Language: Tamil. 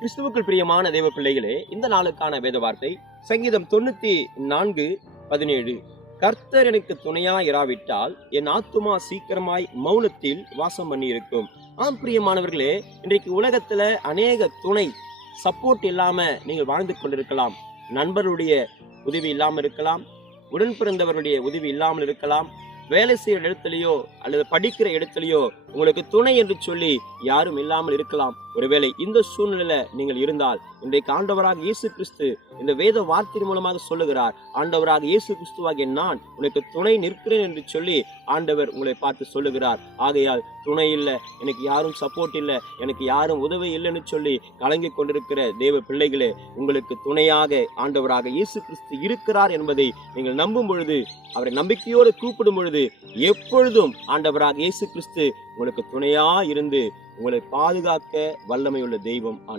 கிறிஸ்துவுக்குள் பிரியமான தேவ பிள்ளைகளே இந்த நாளுக்கான வேத வார்த்தை சங்கீதம் தொண்ணூத்தி நான்கு பதினேழு. கர்த்தர் எனக்கு துணையா இராவிட்டால் என் ஆத்துமா சீக்கிரமாய் மௌனத்தில் வாசம் பண்ணி இருக்கும் ஆம் பிரியமானவர்களே இன்றைக்கு உலகத்துல அநேக துணை சப்போர்ட் இல்லாம நீங்கள் வாழ்ந்து கொண்டிருக்கலாம். நண்பருடைய உதவி இல்லாமல் இருக்கலாம் உடன் பிறந்தவருடைய உதவி இல்லாமல் இருக்கலாம் வேலை செய்கிற இடத்துலையோ அல்லது படிக்கிற இடத்துலையோ உங்களுக்கு துணை என்று சொல்லி யாரும் இல்லாமல் இருக்கலாம். ஒருவேளை இந்த சூழ்நிலையில நீங்கள் இருந்தால் இன்றைக்கு ஆண்டவராக இயேசு கிறிஸ்து இந்த வேத வார்த்தை மூலமாக சொல்லுகிறார் ஆண்டவராக இயேசு கிறிஸ்துவாகிய நான் உனக்கு துணை நிற்கிறேன் என்று சொல்லி ஆண்டவர் உங்களை பார்த்து சொல்லுகிறார். ஆகையால் துணை இல்லை எனக்கு யாரும் சப்போர்ட் இல்லை எனக்கு யாரும் உதவி இல்லைன்னு சொல்லி கலங்கி கொண்டிருக்கிற தேவ பிள்ளைகளே உங்களுக்கு துணையாக ஆண்டவராக இயேசு கிறிஸ்து இருக்கிறார் என்பதை நீங்கள் நம்பும் பொழுது அவரை நம்பிக்கையோடு கூப்பிடும் பொழுது எப்பொழுதும் ஆண்டவராக இயேசு கிறிஸ்து உங்களுக்கு துணையா இருந்து உங்களை பாதுகாக்க வல்லமையுள்ள தெய்வம்